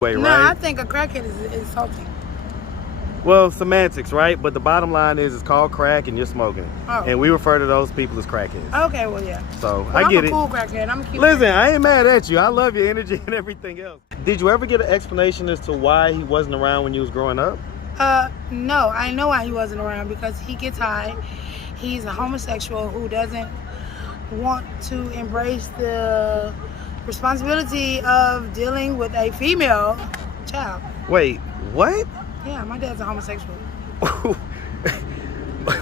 way, No, right? I think a crackhead is insulting. Well, semantics, right? But the bottom line is it's called crack and you're smoking it. Oh. And we refer to those people as crackheads. Okay, well, yeah. So, But I get I'm it. a cool crackhead. I'm a cute Listen, crackhead. I ain't mad at you. I love your energy and everything else. Did you ever get an explanation as to why he wasn't around when you was growing up? No, I know why he wasn't around, because he gets high. He's a homosexual who doesn't want to embrace the responsibility of dealing with a female child. Wait, what? Yeah, my dad's a homosexual.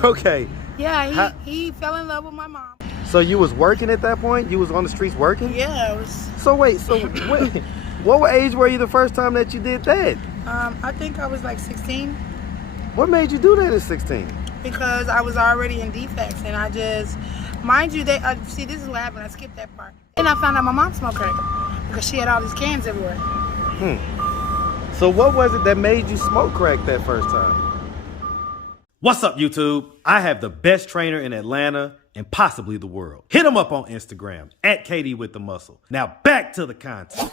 Okay. Yeah, he fell in love with my mom. So you was working at that point? You was on the streets working? Yeah, it was. So wait, what age were you the first time that you did that? I think I was like 16. What made you do that at 16? Because I was already in defects, and I just, mind you, see, this is what happened. I skipped that part. And I found out my mom smoked crack because she had all these cans everywhere. So what was it that made you smoke crack that first time? What's up, YouTube? I have the best trainer in Atlanta and possibly the world. Hit him up on Instagram at Katie with the Muscle. Now back to the content.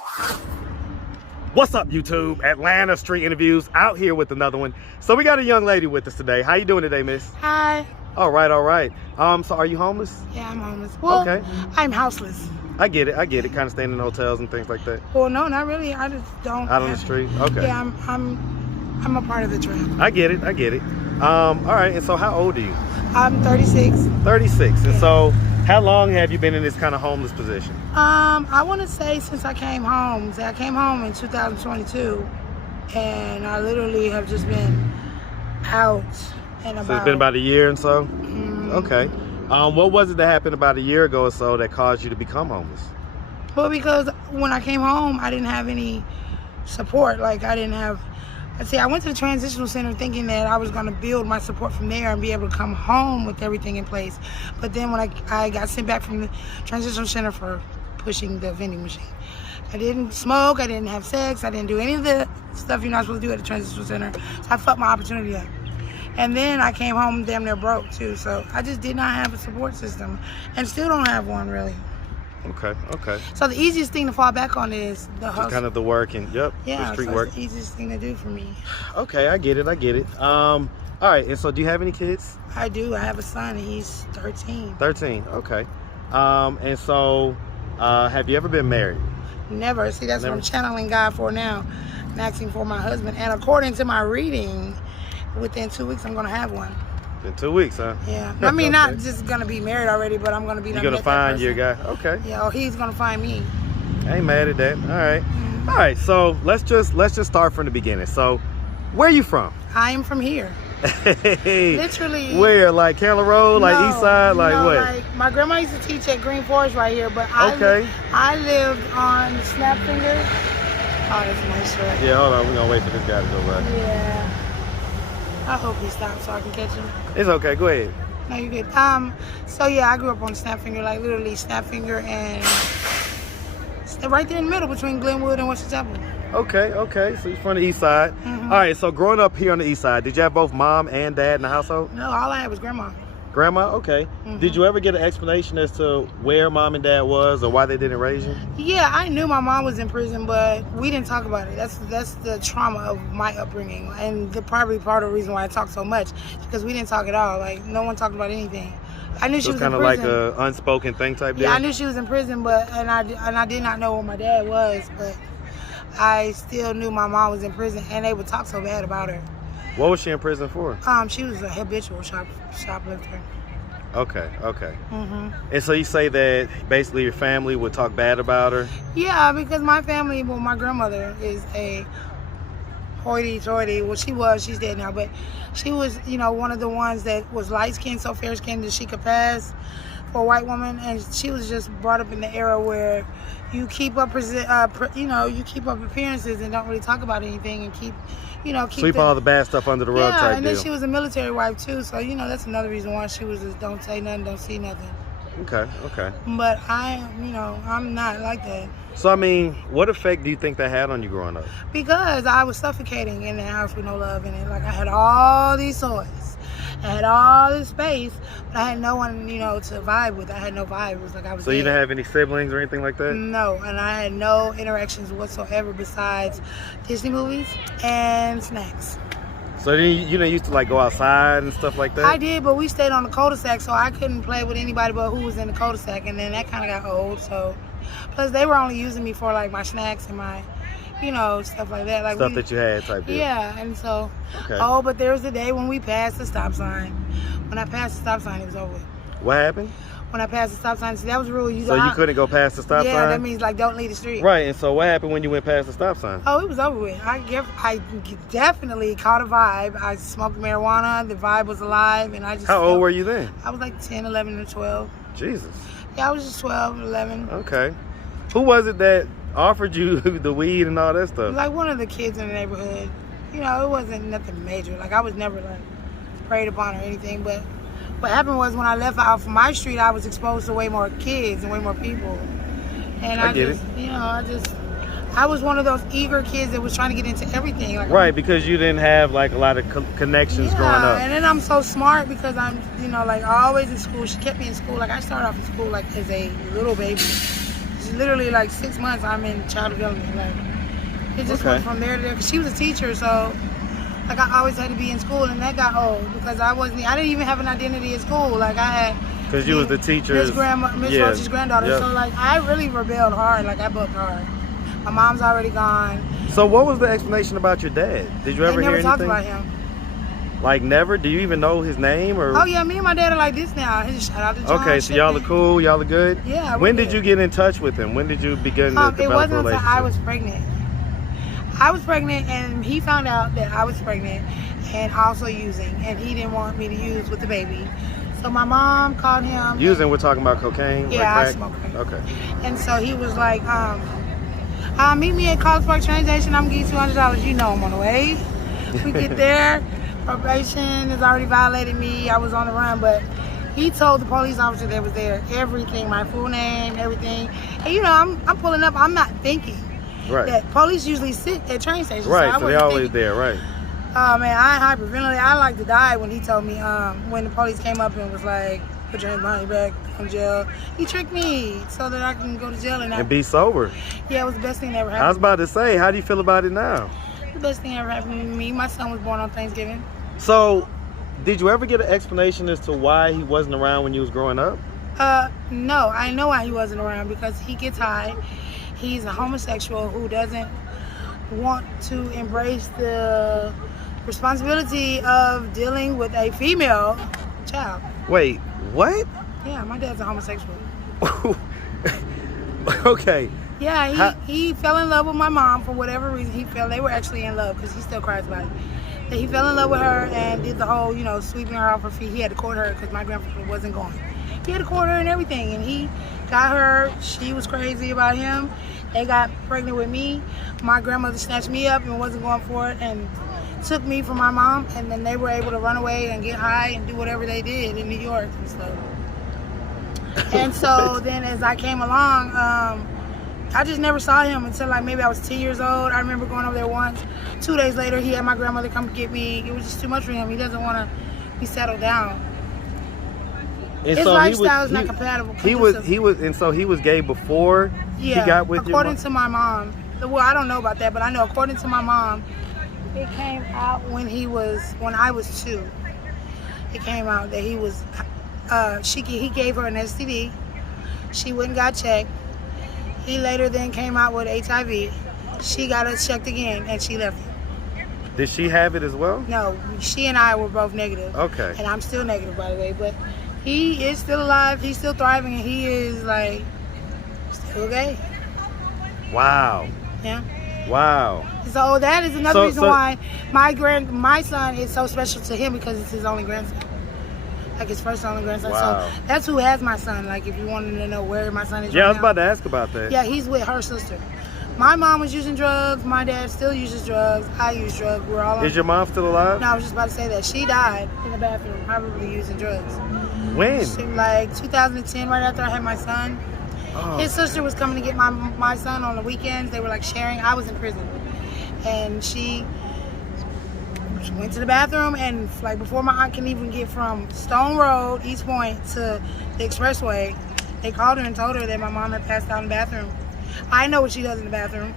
What's up, YouTube? Atlanta Street Interviews out here with another one. So we got a young lady with us today. How you doing today, miss? Hi. All right, all right. So are you homeless? Yeah, I'm homeless. Well, Okay. I'm houseless. I get it. Kind of staying in hotels and things like that. Well, no, not really. I just don't. Out on the street? Okay. Yeah, I'm a part of the trend. I get it. All right, and so how old are you? I'm 36. 36. And so how long have you been in this kind of homeless position? I want to say since I came home. I came home in 2022, and I literally have just been out and about. So it's been about a year and so? Okay. What was it that happened about a year ago or so that caused you to become homeless? Well, because when I came home, I didn't have any support. Like, I didn't have... I went to the transitional center thinking that I was going to build my support from there and be able to come home with everything in place. But then when I got sent back from the transitional center for pushing the vending machine, I didn't smoke, I didn't have sex, I didn't do any of the stuff you're not supposed to do at the transitional center. So I fucked my opportunity up. And then I came home damn near broke too. So I just did not have a support system and still don't have one really. Okay. So the easiest thing to fall back on is the hustle. Just kind of the work and, the street work. It's the easiest thing to do for me. Okay, I get it. All right, and so do you have any kids? I do. I have a son. He's 13. 13, okay. And so have you ever been married? Never. See, that's Never. what I'm channeling God for now. I'm asking for my husband. And according to my reading, within 2 weeks, I'm going to have one. In 2 weeks, huh? Yeah. I mean, not just going to be married already, but I'm going to be... You're going to find your guy? Okay. Yeah, or he's going to find me. I ain't mad at that. All right. All right, so let's just start from the beginning. So, where you from? I am from here. Hey. Literally. Where? Like Keller Road? Like No, East Side? Like no, what? Like, my grandma used to teach at Green Forest right here, but Okay. I lived on Snapfinger. Oh, that's a nice shirt. Yeah, hold on. We're going to wait for this guy to go by. Yeah. I hope he stops so I can catch him. It's okay. Go ahead. No, you're good. So yeah, I grew up on Snapfinger, like literally Snapfinger and right there in the middle between Glenwood and Western Temple. Okay. So you're from the East Side. All right, so growing up here on the East Side, did you have both mom and dad in the household? No, all I had was grandma. Grandma? Okay. Did you ever get an explanation as to where mom and dad was or why they didn't raise you? Yeah, I knew my mom was in prison, but we didn't talk about it. That's the trauma of my upbringing, and probably part of the reason why I talk so much, because we didn't talk at all. Like, no one talked about anything. I knew she was in prison. Kind of like a unspoken thing type deal? Yeah, I knew she was in prison, and I did not know where my dad was, but I still knew my mom was in prison, and they would talk so bad about her. What was she in prison for? She was a habitual shoplifter. Okay. And so you say that basically your family would talk bad about her? Yeah, because my family, well, my grandmother is a hoity-toity. Well, she's dead now, but she was, one of the ones that was light-skinned, so fair-skinned that she could pass for a white woman, and she was just brought up in the era where you keep up, you keep up appearances and don't really talk about anything and keep sweep all the bad stuff under the rug type deal. Yeah, and then she was a military wife too, so that's another reason why she was just don't say nothing, don't see nothing. Okay. But I'm not like that. So I mean, what effect do you think that had on you growing up? Because I was suffocating in the house with no love in it. Like, I had all these toys, I had all this space, but I had no one, you know, to vibe with. I had no vibe. It was like I was So you dead. didn't have any siblings or anything like that? No, and I had no interactions whatsoever besides Disney movies and snacks. So then you didn't used to like go outside and stuff like that? I did, but we stayed on the cul-de-sac, so I couldn't play with anybody but who was in the cul-de-sac, and then that kind of got old. So, plus they were only using me for like my snacks and my, you know, stuff like that. Like Stuff that you had type deal. Yeah, and so, Okay. oh, but there was a day when we passed the stop sign. When I passed the stop sign, it was over with. What happened? When I passed the stop sign, see, that was rule. So you couldn't go past the stop sign? Yeah, that means like don't leave the street. Right, and so what happened when you went past the stop sign? Oh, it was over with. I definitely caught a vibe. I smoked marijuana. The vibe was alive, and I just. How old were you then? I was like 10, 11, or 12. Jesus. Yeah, I was just 12, 11. Okay. Who was it that offered you the weed and all that stuff? Like one of the kids in the neighborhood. You know, it wasn't nothing major. Like I was never like preyed upon or anything. But what happened was when I left out from my street, I was exposed to way more kids and way more people. And I get just, you know, I was one of those eager kids that was trying to get into everything. Like, Right, because you didn't have like a lot of connections growing up. And then I'm so smart because I'm, you know, like always in school. She kept me in school. Like I started off in school like as a little baby. She's literally like 6 months I'm in child development. Like it just went from there to there. Cause she was a teacher, so like I always had to be in school, and that got old because I didn't even have an identity at school. Like I had. Because you was the teacher's. Miss Roach's granddaughter. Yep. So like I really rebelled hard. Like I bucked hard. My mom's already gone. So what was the explanation about your dad? Did you ever hear anything? They never talked about him. Like never? Do you even know his name or? Oh yeah, me and my dad are like this now. Shout out to John. Okay, so y'all are cool. Y'all are good. Yeah. When did you get in touch with him? When did you begin to develop It a wasn't relationship? until I was pregnant. I was pregnant, and he found out that I was pregnant and also using, and he didn't want me to use with the baby. So my mom called him. Using, we're talking about cocaine? Yeah, like I smoke crack. Okay. And so he was like, meet me at College Park train station. I'm gonna give you $200. You know I'm on the way. We get there. Probation has already violated me. I was on the run, but he told the police officer that was there everything, my full name, everything. And you know, I'm pulling up. I'm not thinking that police usually sit at train stations. Right, so they're always there, right? Oh man, I hyperventilate. I like to die when he told me, when the police came up and was like, put your hands behind your back, I'm jail. He tricked me so that I can go to jail and be sober. Yeah, it was the best thing that ever happened. I was about to say, how do you feel about it now? The best thing that ever happened to me. My son was born on Thanksgiving. So, did you ever get an explanation as to why he wasn't around when you was growing up? No, I know why he wasn't around, because he gets high. He's a homosexual who doesn't want to embrace the responsibility of dealing with a female child. Wait, what? Yeah, my dad's a homosexual. Okay. Yeah, he fell in love with my mom for whatever reason. They were actually in love, because he still cries about it. That he fell in love with her and did the whole, you know, sweeping her off her feet. He had to court her because my grandfather wasn't going. He had to court her and everything, and he got her. She was crazy about him. They got pregnant with me. My grandmother snatched me up and wasn't going for it and took me from my mom, and then they were able to run away and get high and do whatever they did in New York and stuff. And so then as I came along, I just never saw him until like maybe I was 10 years old. I remember going over there once. 2 days later, he had my grandmother come get me. It was just too much for him. He doesn't want to be settled down. And His so lifestyle is not compatible. He was gay before he got with you. According to my mom. Well, I don't know about that, but I know according to my mom, it came out when I was 2. It came out that he was, he gave her an STD. She went and got checked. He later then came out with HIV. She got us checked again, and she left him. Did she have it as well? No, she and I were both negative. Okay. And I'm still negative, by the way, but he is still alive. He's still thriving, and he is like still gay. Wow. Yeah. Wow. So that is another reason why my son is so special to him, because it's his only grandson. Like his first and only grandson. Wow. So that's who has my son. Like if you wanted to know where my son is. Yeah, right I was now. about to ask about that. Yeah, he's with her sister. My mom was using drugs. My dad still uses drugs. I use drugs. We're all on. Is your mom still alive? No, I was just about to say that. She died in the bathroom, probably using drugs. When? Like 2010, right after I had my son. Oh. His sister was coming to get my son on the weekends. They were like sharing. I was in prison. And she went to the bathroom, and like before my aunt can even get from Stone Road, East Point, to the expressway, they called her and told her that my mom had passed out in the bathroom. I know what she does in the bathroom.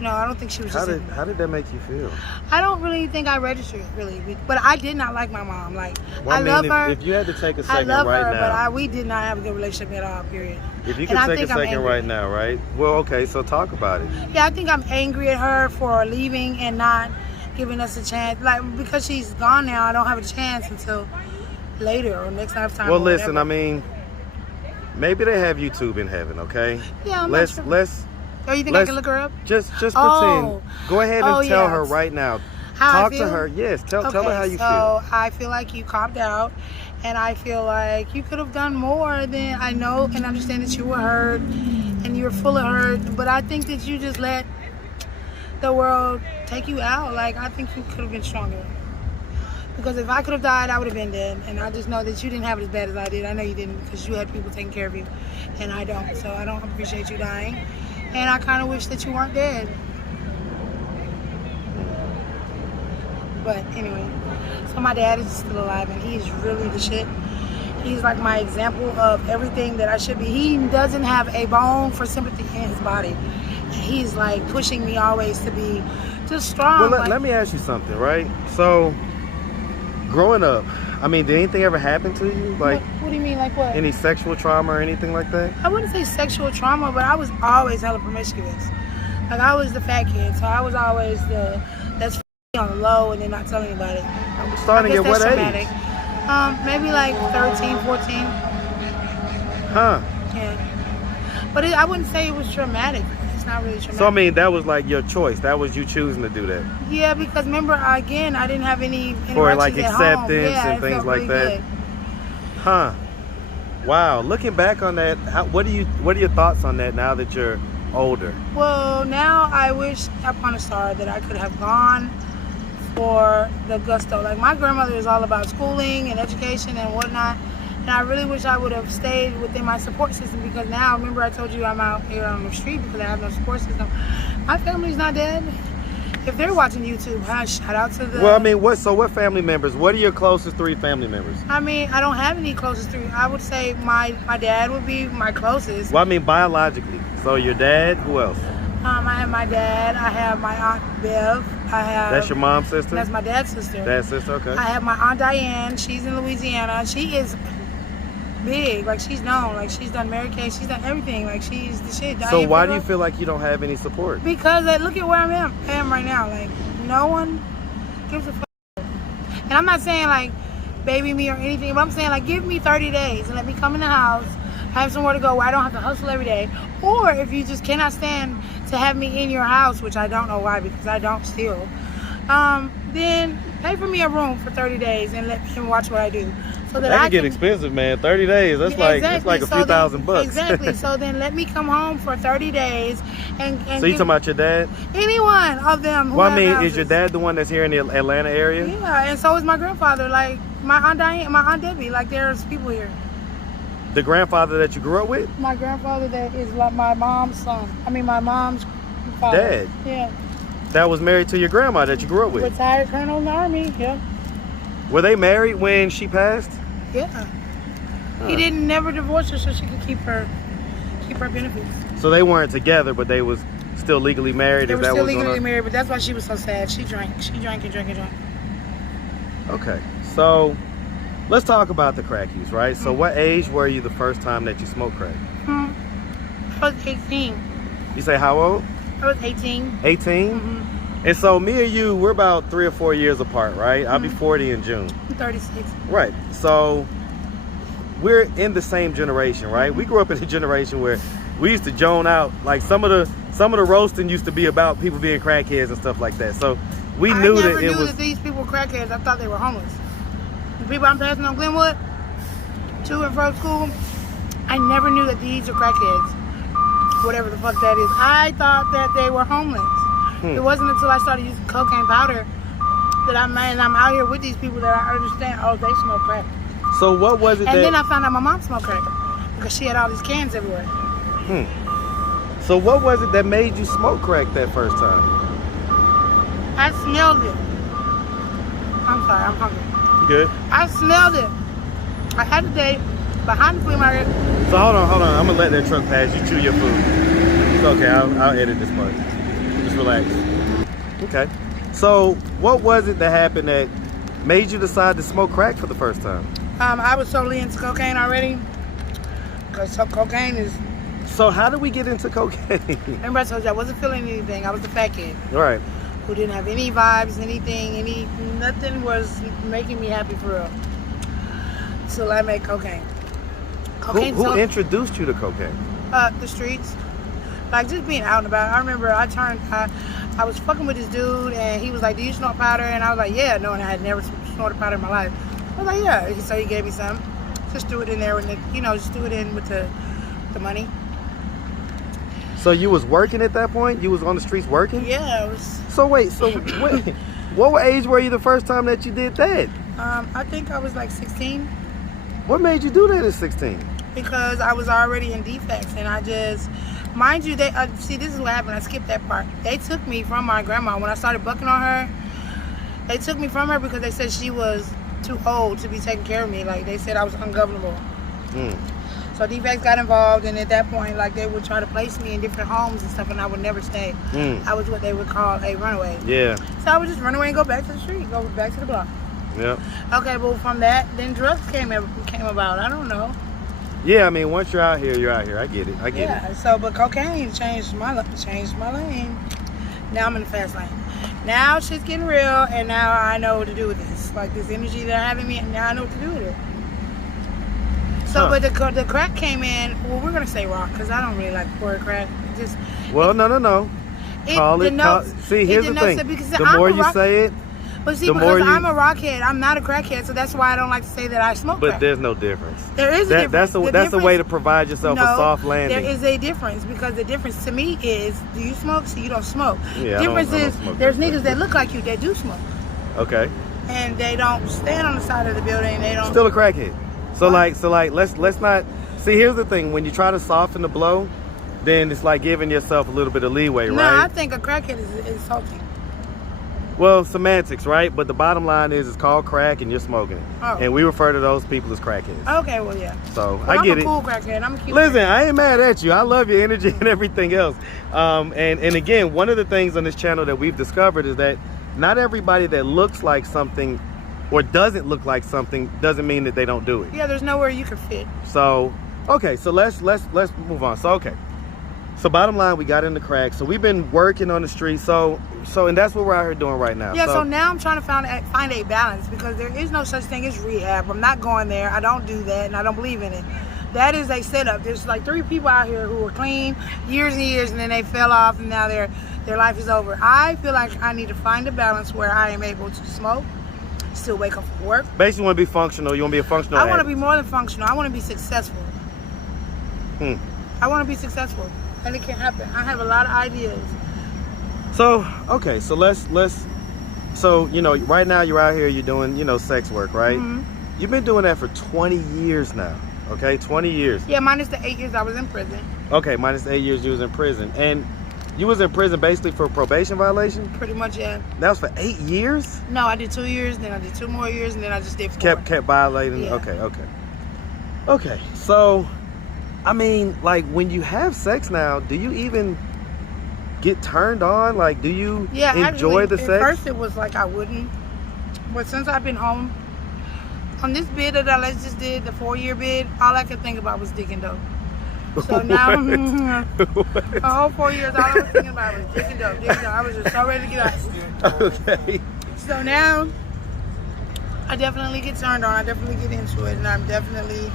No, I don't think she was How did that make you feel? I don't really think I registered, really. But I did not like my mom. Like, well, I love her. If you had to take a second I love right her, now. but we did not have a good relationship at all, period. If you could take a second right now, right? Well, okay, so talk about it. Yeah, I think I'm angry at her for leaving and not giving us a chance. Like, because she's gone now, I don't have a chance until later or next time. Well, listen, I mean, maybe they have YouTube in heaven, okay? Yeah, let's. Oh, you think I can look her up? Just pretend. Go ahead and tell her right now. Talk to her. Yes, tell her how you feel. So I feel like you copped out, and I feel like you could have done more than I know and understand that you were hurt and you were full of hurt. But I think that you just let the world take you out. Like, I think you could have been stronger. Because if I could have died, I would have been dead. And I just know that you didn't have it as bad as I did. I know you didn't, because you had people taking care of you, and I don't. So I don't appreciate you dying. And I kind of wish that you weren't dead. But anyway, so my dad is still alive, and he's really the shit. He's like my example of everything that I should be. He doesn't have a bone for sympathy in his body. And he's like pushing me always to be just strong. Well, let me ask you something, right? So, growing up, I mean, did anything ever happen to you? Like, what do you mean, like what? Any sexual trauma or anything like that? I wouldn't say sexual trauma, but I was always hella promiscuous. Like, I was the fat kid, so I was always that's on the low and then not telling anybody. I'm starting at what traumatic. age? Maybe like 13, 14. Huh. Yeah. But I wouldn't say it was traumatic. It's not really traumatic. So, I mean, that was like your choice. That was you choosing to do that. Yeah, because remember, again, I didn't have any for like at acceptance home. and things like really that. Good. Huh. Wow. Looking back on that, what are your thoughts on that now that you're older? Well, now I wish upon a star that I could have gone for the gusto. Like, my grandmother is all about schooling and education and whatnot. And I really wish I would have stayed within my support system, because now, remember I told you I'm out here on the street because I have no support system. My family's not dead. If they're watching YouTube, shout out to the... Well, I mean, what family members? What are your closest 3 family members? I mean, I don't have any closest 3. I would say my dad would be my closest. Well, I mean, biologically. So your dad, who else? I have my dad. I have my Aunt Bev. That's your mom's sister? That's my dad's sister. Dad's sister, okay. I have my Aunt Diane. She's in Louisiana. She is big. Like, she's known. Like, she's done Mary Kay. She's done everything. Like, she's the shit. So why do you feel like you don't have any support? Because look at where I am right now. Like, no one gives a fuck. And I'm not saying like baby me or anything, but I'm saying like give me 30 days and let me come in the house, have somewhere to go where I don't have to hustle every day. Or if you just cannot stand to have me in your house, which I don't know why, because I don't steal, then pay for me a room for 30 days and let him watch what I do. So that can get expensive, man. 30 days. That's that's like a few $1,000. Exactly. So then let me come home for 30 days and so you talking about your dad? Any one of them. Well, I mean, is your dad the one that's here in the Atlanta area? Yeah, and so is my grandfather. Like my Aunt Diane, my Aunt Debbie. Like, there's people here. The grandfather that you grew up with? My grandfather that is like my mom's son. I mean, my mom's father. Dad? Yeah. That was married to your grandma that you grew up with? Retired colonel in the Army, yeah. Were they married when she passed? Yeah. Huh. He didn't never divorce her so she could keep her benefits. So they weren't together, but they was still legally married? They were still legally married, but that's why she was so sad. She drank and drank. Okay, so let's talk about the crack use, right? So what age were you the first time that you smoked crack? I was 18. You say how old? I was 18. 18? Mm-hmm. And so me and you, we're about 3 or 4 years apart, right? I'll be 40 in June. I'm 36. Right. So we're in the same generation, right? We grew up in a generation where we used to zone out. Like some of the roasting used to be about people being crackheads and stuff like that. So we knew that it was. I never knew that these people were crackheads. I thought they were homeless. The people I'm passing on Glenwood to and from school, I never knew that these are crackheads. Whatever the fuck that is. I thought that they were homeless. It wasn't until I started using cocaine powder that I'm out here with these people that I understand, oh, they smoke crack. So what was it and then I found out my mom smoked crack because she had all these cans everywhere. So what was it that made you smoke crack that first time? I smelled it. sorry, I'm hungry. You good? I smelled it. I had the date behind the flea market. So hold on. I'm gonna let that truck pass. You chew your food. It's okay. I'll edit this part. Just relax. Okay. So what was it that happened that made you decide to smoke crack for the first time? I was totally into cocaine already. Because cocaine is... So how did we get into cocaine? Remember I told you I wasn't feeling anything. I was the fat kid. All right. Who didn't have any vibes, anything, nothing was making me happy for real. So I made cocaine. Who introduced you to cocaine? The streets. Like just being out and about. I remember I was fucking with this dude and he was like, do you snort powder? And I was like, yeah, no, and I had never snorted powder in my life. I was like, yeah. So he gave me some. Just threw it in there with the, just threw it in with the money. So you was working at that point? You was on the streets working? Yeah, it was. So wait, what age were you the first time that you did that? I think I was like 16. What made you do that at 16? Because I was already in defects and I just, mind you, see, this is what happened. I skipped that part. They took me from my grandma. When I started bucking on her, they took me from her because they said she was too old to be taking care of me. Like, they said I was ungovernable. So defects got involved, and at that point, like, they would try to place me in different homes and stuff, and I would never stay. I was what they would call a runaway. Yeah. So I would just run away and go back to the street, go back to the block. Yeah. Okay, well, from that, then drugs came about. I don't know. Yeah, I mean, once you're out here, you're out here. I get it. I get it. Yeah, so, but cocaine changed my lane. Now I'm in the fast lane. Now shit's getting real, and now I know what to do with this. Like, this energy that I have in me, now I know what to do with it. So, but the crack came in, well, we're going to say rock, because I don't really like the word crack. No. See, here's the thing. The more you say it, but see, because I'm a rockhead, I'm not a crackhead, so that's why I don't like to say that I smoke crack. But there's no difference. There is a difference. That's a way to provide yourself a soft landing. There is a difference, because the difference to me is, do you smoke? So you don't smoke. Yeah, the difference is, there's niggas that look like you that do smoke. Okay. And they don't stand on the side of the building. They don't. Still a crackhead. So let's not. See, here's the thing. When you try to soften the blow, then it's like giving yourself a little bit of leeway, right? No, I think a crackhead is insulting. Well, semantics, right? But the bottom line is it's called crack and you're smoking it. Oh. And we refer to those people as crackheads. Okay, well, yeah. So, I get it. I'm a cool crackhead. I'm a cute Listen, crackhead. I ain't mad at you. I love your energy and everything else. And again, one of the things on this channel that we've discovered is that not everybody that looks like something or doesn't look like something doesn't mean that they don't do it. Yeah, there's nowhere you can fit. So, okay, so let's move on. So, okay. So bottom line, we got in the crack. So we've been working on the street. So and that's what we're out here doing right now. Yeah, so now I'm trying to find a balance, because there is no such thing as rehab. I'm not going there. I don't do that, and I don't believe in it. That is a setup. There's like 3 people out here who were clean years and years, and then they fell off, and now their life is over. I feel like I need to find a balance where I am able to smoke, still wake up from work. Basically, you want to be functional. You want to be a functional I want to addict. be more than functional. I want to be successful. I want to be successful. And it can happen. I have a lot of ideas. So, okay, so let's so, right now you're out here, you're doing, sex work, right? You've been doing that for 20 years now, okay? 20 years. Yeah, minus the 8 years I was in prison. Okay, minus the 8 years you was in prison. And you was in prison basically for a probation violation? Pretty much, yeah. That was for 8 years? No, I did 2 years, then I did 2 more years, and then I just did 4. Kept violating? Yeah. Okay, so, I mean, like, when you have sex now, do you even get turned on? Like, do you enjoy the sex? At first it was like I wouldn't. But since I've been home, on this bid that I just did, the 4-year bid, all I could think about was dick and dope. So now, the whole 4 years, all I was thinking about was dick and dope. I was just so ready to get out. Okay. So now, I definitely get turned on. I definitely get into it. And I'm definitely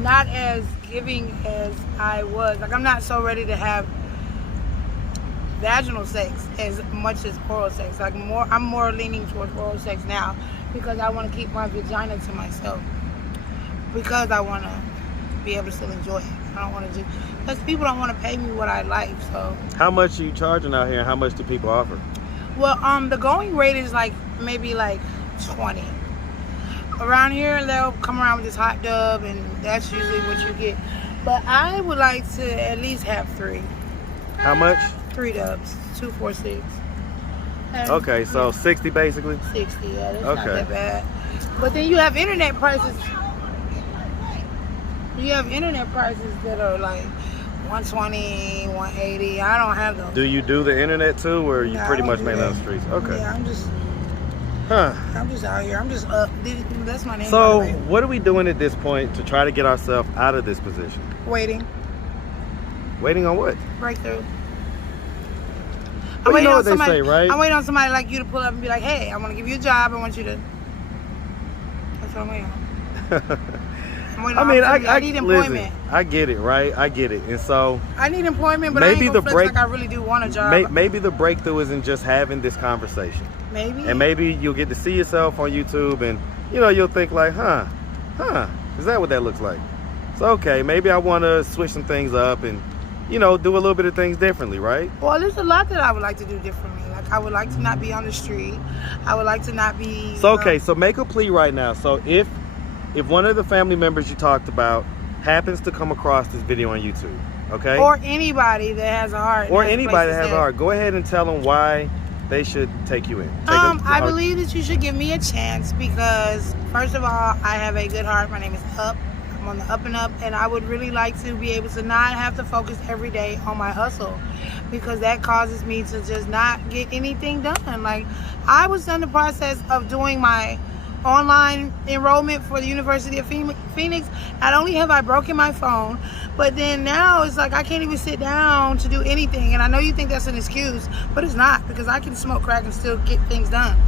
not as giving as I was. Like, I'm not so ready to have vaginal sex as much as oral sex. Like, I'm more leaning towards oral sex now, because I want to keep my vagina to myself, because I want to be able to still enjoy it. I don't want to because people don't want to pay me what I like. So how much are you charging out here, and how much do people offer? Well, the going rate is like maybe like 20. Around here, they'll come around with this hot dub, and that's usually what you get. But I would like to at least have 3. How much? 3 dubs, 2, 4, 6. And Okay, so 60 basically? 60, yeah, that's Okay. not that bad. But then you have internet prices. You have internet prices that are like 120, 180. I don't have those. Do you do the internet too, or you No, pretty I much don't do mainly on that. the streets? Okay. Yeah, I'm just out here. I'm just up. That's my name. So, by the way. what are we doing at this point to try to get ourselves out of this position? Waiting. Waiting on what? Breakthrough. Well, you know what they say, right? I'm waiting on somebody like you to pull up and be like, hey, I want to give you a job. I want you to. That's what I'm waiting on. I'm waiting on opportunity. I need employment. Listen, I get it, right? I get it. And so I need employment, but maybe I ain't gonna flex like I really do want a job. Maybe the breakthrough isn't just having this conversation. Maybe. And maybe you'll get to see yourself on YouTube, and you'll think like, is that what that looks like? So okay, maybe I want to switch some things up and do a little bit of things differently, right? Well, there's a lot that I would like to do differently. Like I would like to not be on the street. I would like to not be. So okay, so make a plea right now. So if one of the family members you talked about happens to come across this video on YouTube, okay? Or anybody that has a heart. Or anybody that has a heart, go ahead and tell them why they should take you in. I believe that you should give me a chance because, first of all, I have a good heart. My name is Up. I'm on the up and up, and I would really like to be able to not have to focus every day on my hustle because that causes me to just not get anything done. Like, I was in the process of doing my online enrollment for the University of Phoenix. Not only have I broken my phone, but then now it's like I can't even sit down to do anything. And I know you think that's an excuse, but it's not, because I can smoke crack and still get things done.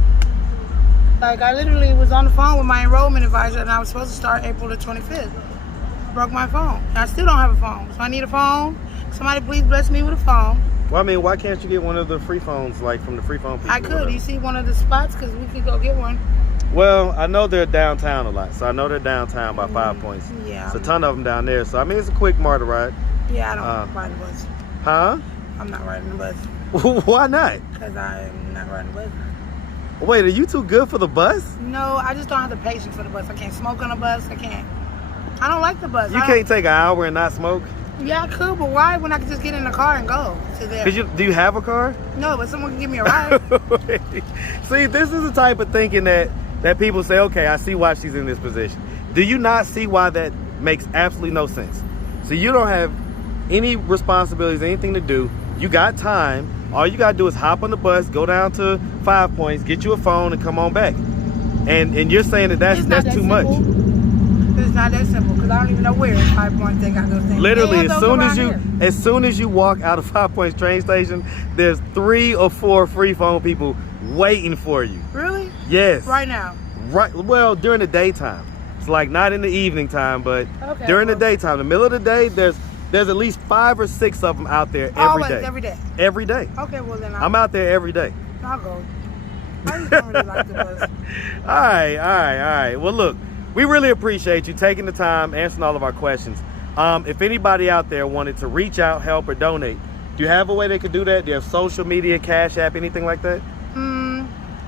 Like, I literally was on the phone with my enrollment advisor, and I was supposed to start April the 25th. Broke my phone. And I still don't have a phone. So I need a phone. Somebody please bless me with a phone. Well, I mean, why can't you get one of the free phones, like from the free phone people? I could. You see one of the spots? Because we could go get one. Well, I know they're downtown a lot. So I know they're downtown by 5 points. Yeah. It's a ton of them down there. So, I mean, it's a quick MARTA ride. Yeah, I don't ride the bus. Huh? I'm not riding the bus. Why not? Because I'm not riding the bus. Wait, are you too good for the bus? No, I just don't have the patience for the bus. I can't smoke on the bus. I don't like the bus. You can't take an hour and not smoke? Yeah, I could, but why when I could just get in the car and go to there? Do you have a car? No, but someone can give me a ride. See, this is the type of thinking that people say, okay, I see why she's in this position. Do you not see why that makes absolutely no sense? So you don't have any responsibilities, anything to do. You got time. All you got to do is hop on the bus, go down to 5 points, get you a phone, and come on back. And you're saying that's too much. It's not that simple because I don't even know where in 5 points they got those things. Literally, as soon as you walk out of 5 Points train station, there's 3 or 4 free phone people waiting for you. Really? Yes. Right now? Right. Well, during the daytime. It's like not in the evening time, but during the daytime, the middle of the day, there's at least 5 or 6 of them out there every day. Every day? Every day. Okay, well then I'm out there every day. I'll go. I just don't really like the bus. All right. Well, look, we really appreciate you taking the time, answering all of our questions. If anybody out there wanted to reach out, help, or donate, do you have a way they could do that? Do you have social media, Cash App, anything like that?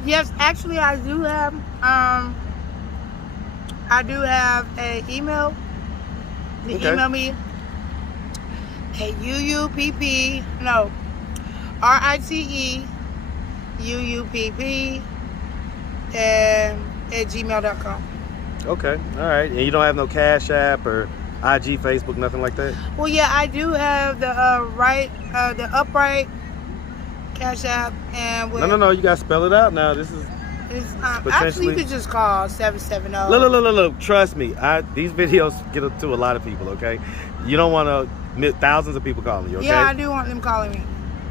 Yes, actually I do have. I do have an email. You email me at RITEUUPP at gmail.com. Okay, all right. And you don't have no Cash App or IG, Facebook, nothing like that? Well, yeah, I do have the upright Cash App and No. You got to spell it out now. This is actually you could just call 770. Look. Trust me. These videos get to a lot of people. Okay, you don't want thousands of people calling you. Okay. Yeah, I do want them calling me.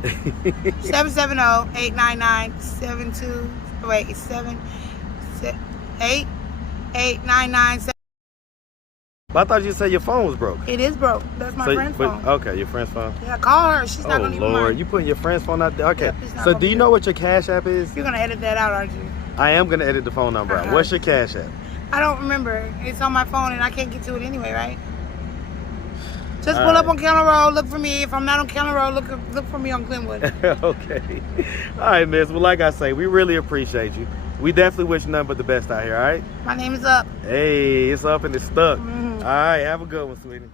770-899-72. Wait, 899. But I thought you said your phone was broke. It is broke. That's my friend's phone. Okay, your friend's phone. Yeah, call her. She's not gonna even Lord, mind. you putting your friend's phone out there? Okay. Yep, So do you know what your Cash App is? You're gonna edit that out, aren't you? I am gonna edit the phone number out. What's your Cash App? I don't remember. It's on my phone and I can't get to it anyway, right? Just pull up on County Road, look for me. If I'm not on County Road, look for me on Glenwood. Okay. All right, miss. Well, like I say, we really appreciate you. We definitely wish you nothing but the best out here, all right? My name is Up. Hey, it's up and it's stuck. All right, have a good one, sweetie.